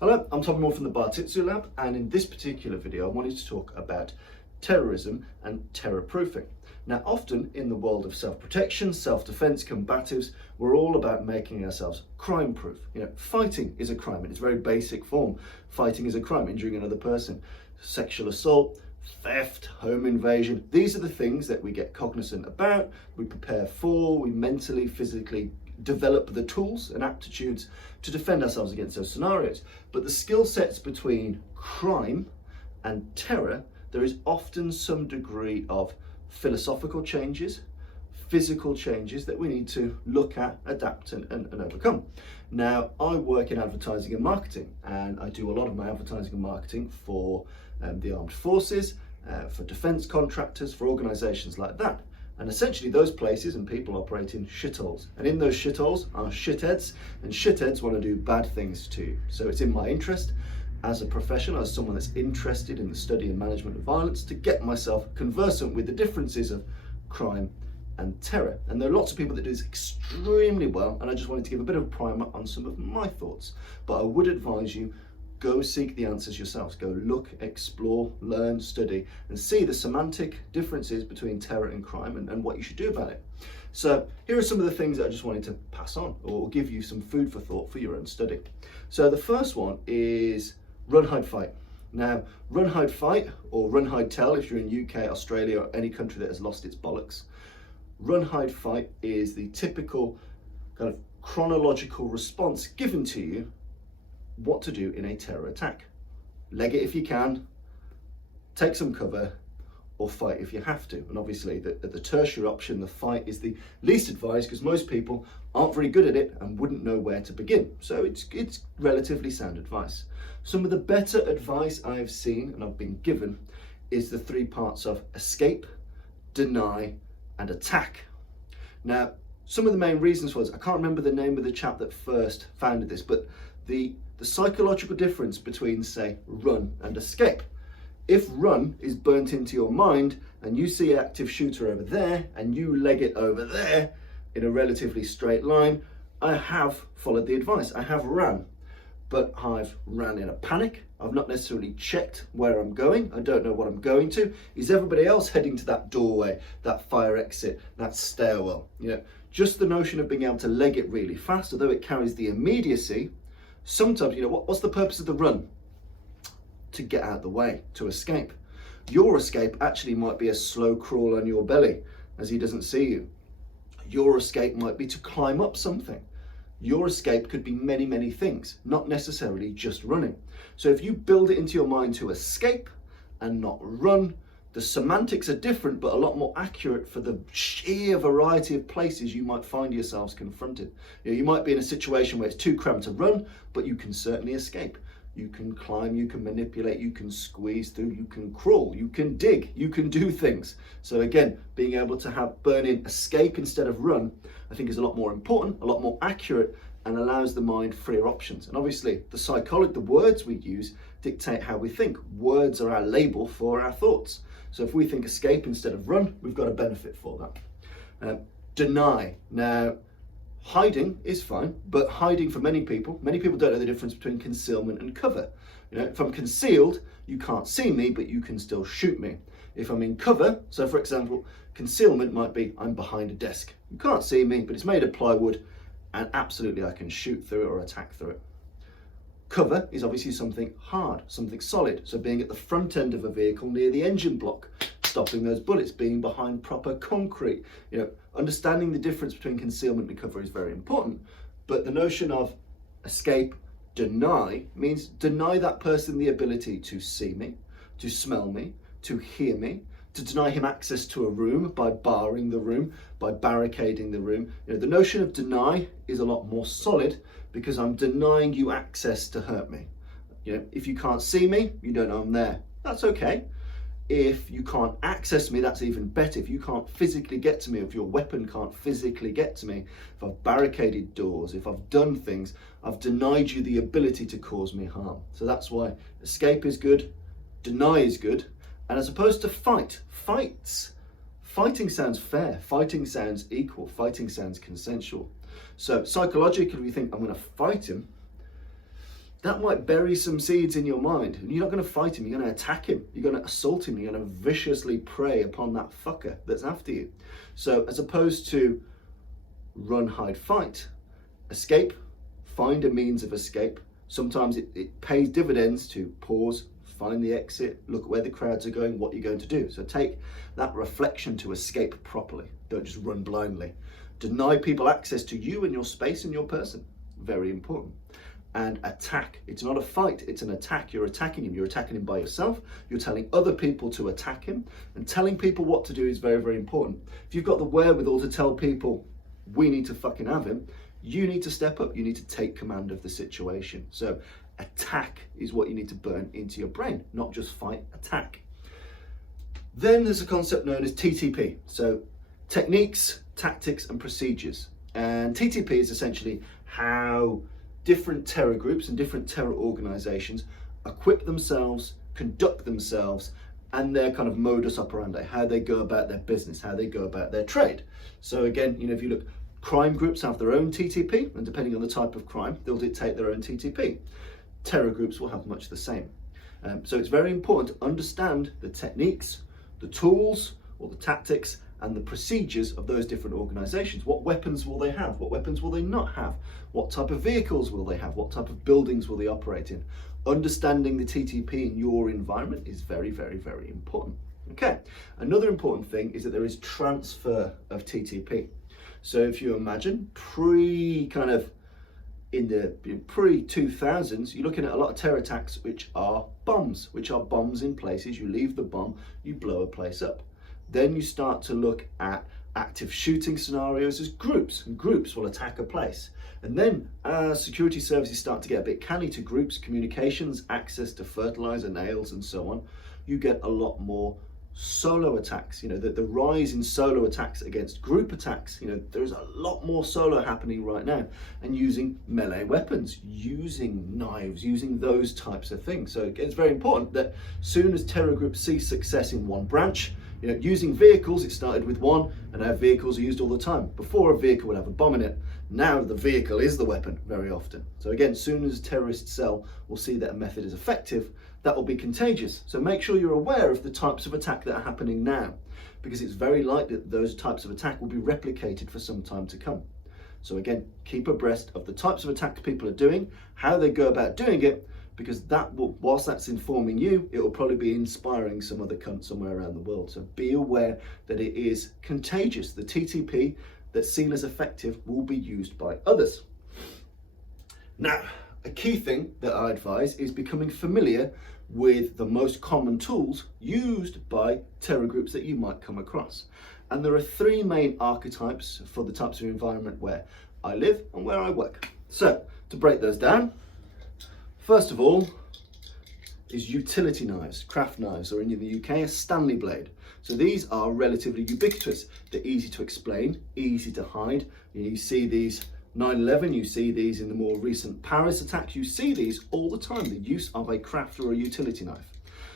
Hello, I'm Tom Moore from the Bartitsu Lab, and in this particular video I wanted to talk about terrorism and terrorproofing. Now, often in the world of self-protection, self-defense, combatives, we're all about making ourselves crime-proof. Fighting is a crime in its very basic form. Fighting is a crime, injuring another person. Sexual assault, theft, home invasion, these are the things that we get cognizant about, we prepare for, we mentally, physically develop the tools and aptitudes to defend ourselves against those scenarios. But the skill sets between crime and terror, there is often some degree of philosophical changes, physical changes that we need to look at, adapt and overcome. Now, I work in advertising and marketing, and I do a lot of my advertising and marketing for the armed forces, for defence contractors, for organisations like that. And essentially those places and people operate in shitholes. And in those shitholes are shitheads, and shitheads want to do bad things to you. So it's in my interest as a professional, as someone that's interested in the study and management of violence, to get myself conversant with the differences of crime and terror. And there are lots of people that do this extremely well, and I just wanted to give a bit of a primer on some of my thoughts. But I would advise you, go seek the answers yourselves. Go look, explore, learn, study, and see the semantic differences between terror and crime and what you should do about it. So here are some of the things that I just wanted to pass on or give you some food for thought for your own study. So the first one is run, hide, fight. Now, run, hide, fight, or run, hide, tell if you're in UK, Australia, or any country that has lost its bollocks. Run, hide, fight is the typical kind of chronological response given to you what to do in a terror attack. Leg it if you can, take some cover, or fight if you have to. And obviously the tertiary option, the fight, is the least advised because most people aren't very good at it and wouldn't know where to begin. So it's relatively sound advice. Some of the better advice I've seen and I've been given is the three parts of escape, deny, and attack. Now, some of the main reasons was, I can't remember the name of the chap that first founded this, but the psychological difference between, say, run and escape. If run is burnt into your mind and you see an active shooter over there and you leg it over there in a relatively straight line, I have followed the advice. I have ran, but I've ran in a panic. I've not necessarily checked where I'm going. I don't know what I'm going to. Is everybody else heading to that doorway, that fire exit, that stairwell? Just the notion of being able to leg it really fast, although it carries the immediacy. Sometimes, what's the purpose of the run? To get out of the way, to escape. Your escape actually might be a slow crawl on your belly as he doesn't see you. Your escape might be to climb up something. Your escape could be many, many things, not necessarily just running. So if you build it into your mind to escape and not run, the semantics are different, but a lot more accurate for the sheer variety of places you might find yourselves confronted. You might be in a situation where it's too cramped to run, but you can certainly escape. You can climb, you can manipulate, you can squeeze through, you can crawl, you can dig, you can do things. So again, being able to have burn in escape instead of run, I think is a lot more important, a lot more accurate, and allows the mind freer options. And obviously the psychology, the words we use dictate how we think. Words are our label for our thoughts. So if we think escape instead of run, we've got a benefit for that. Deny. Now, hiding is fine, but hiding for many people don't know the difference between concealment and cover. If I'm concealed, you can't see me, but you can still shoot me. If I'm in cover, so for example, concealment might be I'm behind a desk. You can't see me, but it's made of plywood, and absolutely I can shoot through it or attack through it. Cover is obviously something hard, something solid. So being at the front end of a vehicle near the engine block, stopping those bullets, being behind proper concrete. Understanding the difference between concealment and cover is very important. But the notion of escape, deny, means deny that person the ability to see me, to smell me, to hear me, to deny him access to a room by barring the room, by barricading the room. The notion of deny is a lot more solid because I'm denying you access to hurt me. If you can't see me, you don't know I'm there. That's okay. If you can't access me, that's even better. If you can't physically get to me, if your weapon can't physically get to me, if I've barricaded doors, if I've done things, I've denied you the ability to cause me harm. So that's why escape is good, deny is good, and as opposed to fighting sounds fair, fighting sounds equal, fighting sounds consensual. So psychologically, we think I'm going to fight him. that might bury some seeds in your mind. And you're not going to fight him, you're going to attack him, you're going to assault him, you're going to viciously prey upon that fucker that's after you. So as opposed to run, hide, fight, escape, find a means of escape. Sometimes it pays dividends to pause, find the exit, look at where the crowds are going, what you're going to do. So take that reflection to escape properly. Don't just run blindly. Deny people access to you and your space and your person. Very important. And attack. It's not a fight, it's an attack. You're attacking him. You're attacking him by yourself. You're telling other people to attack him. And telling people what to do is very, very important. If you've got the wherewithal to tell people, we need to fucking have him, you need to step up. You need to take command of the situation. So attack is what you need to burn into your brain, not just fight, attack. Then there's a concept known as TTP. So techniques, tactics, and procedures. And TTP is essentially how different terror groups and different terror organizations equip themselves, conduct themselves, and their kind of modus operandi, how they go about their business, how they go about their trade. So again, if you look, crime groups have their own TTP, and depending on the type of crime, they'll dictate their own TTP. Terror groups will have much the same. So it's very important to understand the techniques, the tools, or the tactics, and the procedures of those different organizations. What weapons will they have? What weapons will they not have? What type of vehicles will they have? What type of buildings will they operate in? Understanding the TTP in your environment is very, very, very important. Okay, another important thing is that there is transfer of TTP. So if you imagine in the pre-2000s, you're looking at a lot of terror attacks which are bombs in places. You leave the bomb, you blow a place up. Then you start to look at active shooting scenarios as groups, and groups will attack a place. And then as security services start to get a bit canny to groups, communications, access to fertilizer, nails, and so on, you get a lot more solo attacks. The rise in solo attacks against group attacks, there's a lot more solo happening right now, and using melee weapons, using knives, using those types of things. So it's very important that soon as terror groups see success in one branch, using vehicles, it started with one, and now vehicles are used all the time. Before, a vehicle would have a bomb in it. Now the vehicle is the weapon very often. So again, soon as a terrorist cell will see that a method is effective, that will be contagious. So make sure you're aware of the types of attack that are happening now, because it's very likely that those types of attack will be replicated for some time to come. So again, keep abreast of the types of attacks people are doing, how they go about doing it, because that will, whilst that's informing you, it will probably be inspiring some other cunt somewhere around the world. So be aware that it is contagious. The TTP that's seen as effective will be used by others. Now, a key thing that I advise is becoming familiar with the most common tools used by terror groups that you might come across. And there are three main archetypes for the types of environment where I live and where I work. So to break those down, first of all is utility knives, craft knives, or in the UK, a Stanley blade. So these are relatively ubiquitous. They're easy to explain, easy to hide. You see these 9/11, you see these in the more recent Paris attacks, you see these all the time, the use of a craft or a utility knife.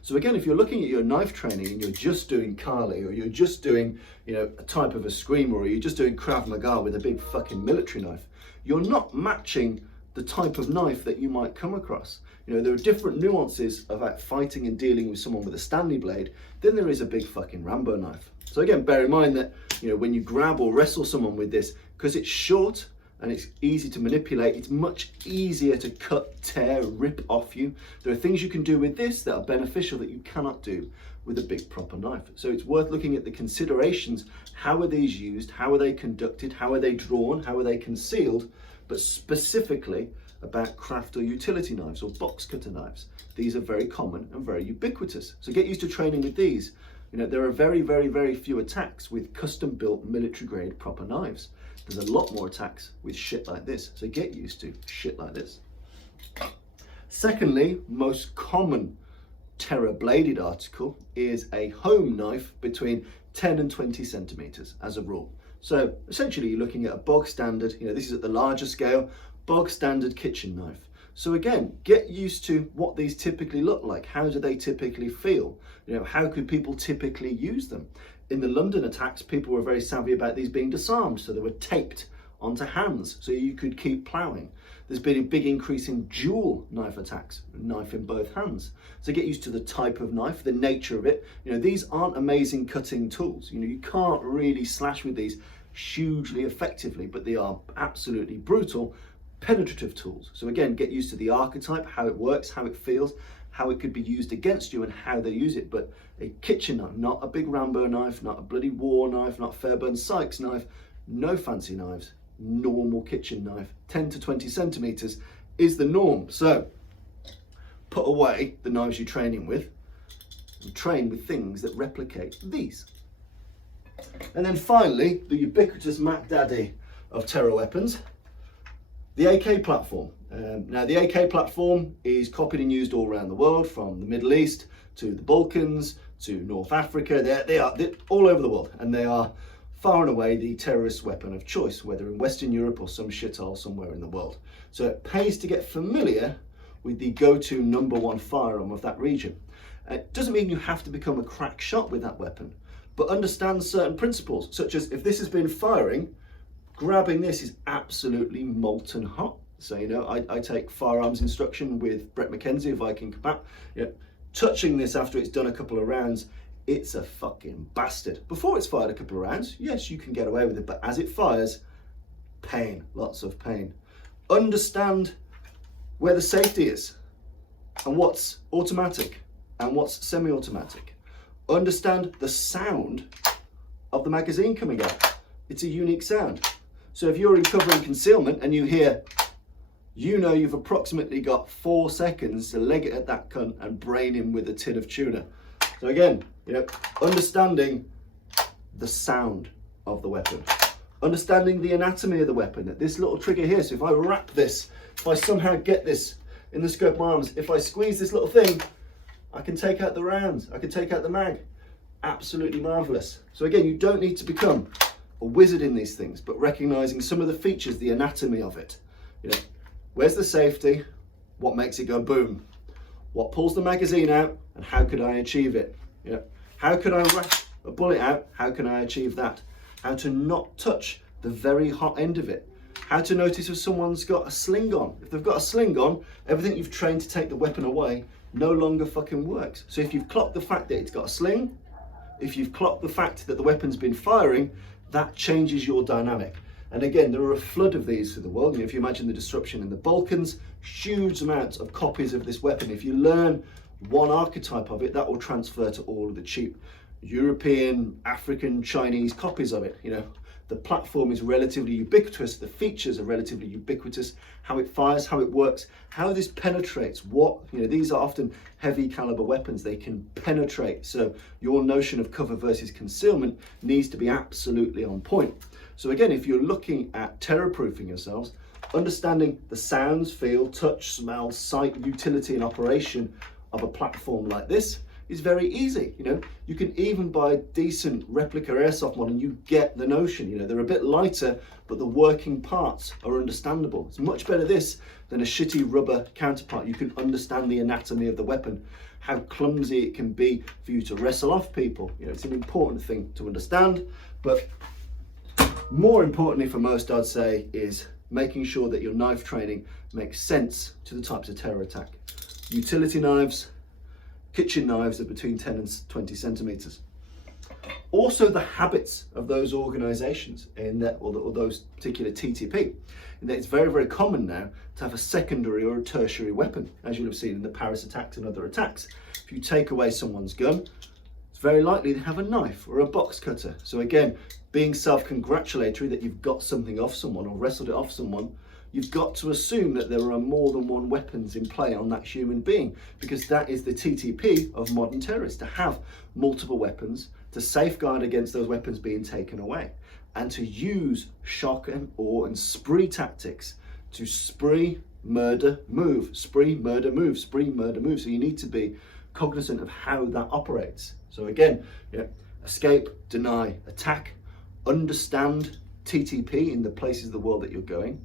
So again, if you're looking at your knife training and you're just doing Kali, or you're just doing, a type of a screamer, or you're just doing Krav Maga with a big fucking military knife, you're not matching the type of knife that you might come across. There are different nuances about fighting and dealing with someone with a Stanley blade than there is a big fucking Rambo knife. So again, bear in mind that, when you grab or wrestle someone with this, because it's short and it's easy to manipulate, it's much easier to cut, tear, rip off you. There are things you can do with this that are beneficial that you cannot do with a big proper knife. So it's worth looking at the considerations. How are these used? How are they conducted? How are they drawn? How are they concealed? But specifically about craft or utility knives or box cutter knives. These are very common and very ubiquitous. So get used to training with these. There are very, very, very few attacks with custom built military grade proper knives. There's a lot more attacks with shit like this. So get used to shit like this. Secondly, most common terror bladed article is a home knife between 10 and 20 centimeters as a rule. So essentially you're looking at a bog standard, this is at the larger scale, bog standard kitchen knife. So again, get used to what these typically look like. How do they typically feel? How could people typically use them? In the London attacks, people were very savvy about these being disarmed. So they were taped onto hands so you could keep ploughing. There's been a big increase in dual knife attacks, knife in both hands. So get used to the type of knife, the nature of it. These aren't amazing cutting tools. You can't really slash with these hugely effectively, but they are absolutely brutal, penetrative tools. So again, get used to the archetype, how it works, how it feels, how it could be used against you and how they use it. But a kitchen knife, not a big Rambo knife, not a bloody war knife, not Fairburn Sykes knife, no fancy knives, normal kitchen knife, 10 to 20 centimeters is the norm. So put away the knives you're training with and train with things that replicate these. And then finally, the ubiquitous Mac Daddy of terror weapons, the AK platform. Now the AK platform is copied and used all around the world, from the Middle East to the Balkans to North Africa. They're all over the world, and they are far and away the terrorist weapon of choice, whether in Western Europe or some shithole somewhere in the world. So it pays to get familiar with the go-to #1 firearm of that region. It doesn't mean you have to become a crack shot with that weapon, but understand certain principles, such as if this has been firing, grabbing this is absolutely molten hot. So, I take firearms instruction with Brett McKenzie of Viking Combat. Touching this after it's done a couple of rounds, it's a fucking bastard. Before it's fired a couple of rounds, yes, you can get away with it, but as it fires, pain, lots of pain. Understand where the safety is and what's automatic and what's semi-automatic. Understand the sound of the magazine coming out. It's a unique sound. So if you're in cover and concealment and you hear, you've approximately got 4 seconds to leg it at that cunt and brain him with a tin of tuna. So again, understanding the sound of the weapon, understanding the anatomy of the weapon, that this little trigger here, so if I wrap this, if I somehow get this in the scope of my arms, if I squeeze this little thing, I can take out the rounds, I can take out the mag. Absolutely marvelous. So again, you don't need to become a wizard in these things, but recognizing some of the features, the anatomy of it. Where's the safety? What makes it go boom? What pulls the magazine out, and how could I achieve it? How could I rush a bullet out? How can I achieve that? How to not touch the very hot end of it. How to notice if someone's got a sling on. If they've got a sling on, everything you've trained to take the weapon away no longer fucking works. So if you've clocked the fact that it's got a sling, if you've clocked the fact that the weapon's been firing, that changes your dynamic. And again, there are a flood of these through the world. If you imagine the disruption in the Balkans, huge amounts of copies of this weapon. If you learn one archetype of it, that will transfer to all of the cheap European, African, Chinese copies of it. The platform is relatively ubiquitous, the features are relatively ubiquitous, how it fires, how it works, how this penetrates, these are often heavy caliber weapons, they can penetrate. So your notion of cover versus concealment needs to be absolutely on point. So again, if you're looking at terror-proofing yourselves, understanding the sounds, feel, touch, smell, sight, utility and operation of a platform like this is very easy. You can even buy decent replica airsoft mod and you get the notion. They're a bit lighter, but the working parts are understandable. It's much better this than a shitty rubber counterpart. You can understand the anatomy of the weapon, how clumsy it can be for you to wrestle off people. It's an important thing to understand, but more importantly for most, I'd say, is making sure that your knife training makes sense to the types of terror attack. Utility knives, kitchen knives are between 10 and 20 centimeters. Also the habits of those organizations or those particular TTP, in that it's very, very common now to have a secondary or a tertiary weapon, as you'll have seen in the Paris attacks and other attacks. If you take away someone's gun, it's very likely to have a knife or a box cutter. So again, being self-congratulatory that you've got something off someone or wrestled it off someone, you've got to assume that there are more than one weapons in play on that human being, because that is the TTP of modern terrorists, to have multiple weapons, to safeguard against those weapons being taken away, and to use shock and awe and spree tactics to spree, murder, move, spree, murder, move, spree, murder, move. So you need to be cognizant of how that operates. So again, escape, deny, attack, understand TTP in the places of the world that you're going,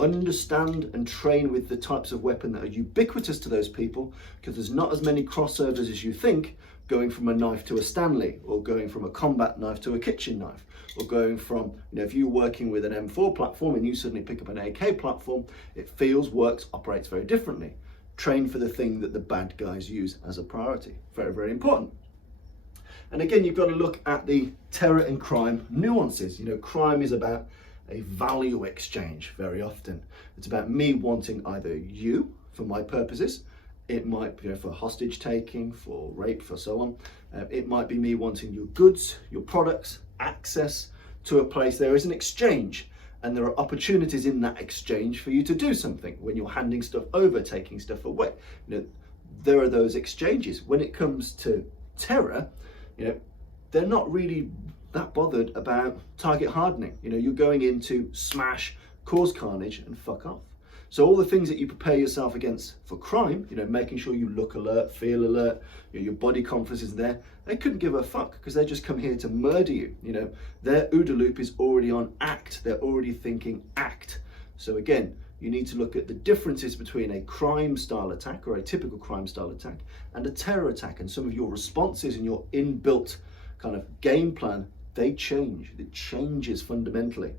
understand and train with the types of weapon that are ubiquitous to those people, because there's not as many crossovers as you think, going from a knife to a Stanley, or going from a combat knife to a kitchen knife, or going from, if you're working with an M4 platform and you suddenly pick up an AK platform, it feels, works, operates very differently. Train for the thing that the bad guys use as a priority. Very, very important. And again, you've got to look at the terror and crime nuances. Crime is about a value exchange very often. It's about me wanting either you for my purposes. It might be for hostage taking, for rape, for so on. It might be me wanting your goods, your products, access to a place. There is an exchange, and there are opportunities in that exchange for you to do something. When you're handing stuff over, taking stuff away, there are those exchanges. When it comes to terror, they're not really that bothered about target hardening. You're going in to smash, cause carnage, and fuck off. So all the things that you prepare yourself against for crime, making sure you look alert, feel alert, your body confidence is there, they couldn't give a fuck, because they just come here to murder you. Their OODA loop is already on act. They're already thinking act. So again, you need to look at the differences between a crime style attack, or a typical crime style attack, and a terror attack. And some of your responses and your inbuilt kind of game plan, they change. It changes fundamentally.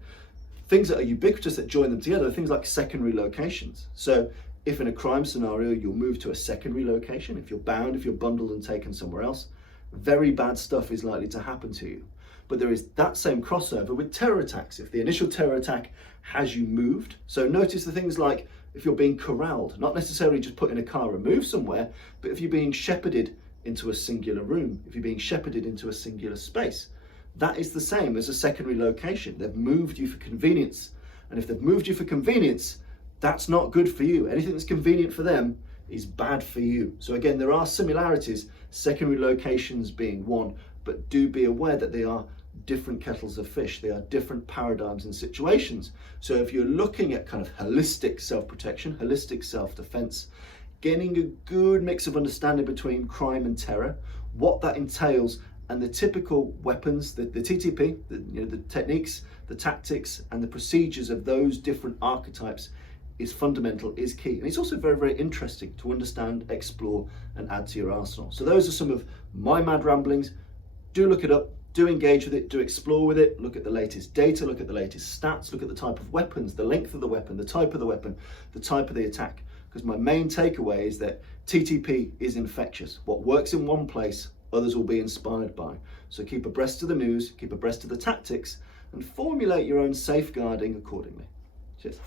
Things that are ubiquitous that join them together are things like secondary locations. So if in a crime scenario you'll move to a secondary location, if you're bound, if you're bundled and taken somewhere else, very bad stuff is likely to happen to you. But there is that same crossover with terror attacks. If the initial terror attack has you moved, so notice the things like if you're being corralled, not necessarily just put in a car and move somewhere, but if you're being shepherded into a singular room, if you're being shepherded into a singular space, that is the same as a secondary location. They've moved you for convenience. And if they've moved you for convenience, that's not good for you. Anything that's convenient for them is bad for you. So again, there are similarities, secondary locations being one, but do be aware that they are different kettles of fish. They are different paradigms and situations. So if you're looking at kind of holistic self-protection, holistic self-defense, gaining a good mix of understanding between crime and terror, what that entails, and the typical weapons, the TTP, the techniques, the tactics, and the procedures of those different archetypes is fundamental, is key. And it's also very, very interesting to understand, explore, and add to your arsenal. So those are some of my mad ramblings. Do look it up, do engage with it, do explore with it, look at the latest data, look at the latest stats, look at the type of weapons, the length of the weapon, the type of the weapon, the type of the attack. Because my main takeaway is that TTP is infectious. What works in one place, others will be inspired by. So keep abreast of the news, keep abreast of the tactics, and formulate your own safeguarding accordingly. Cheers.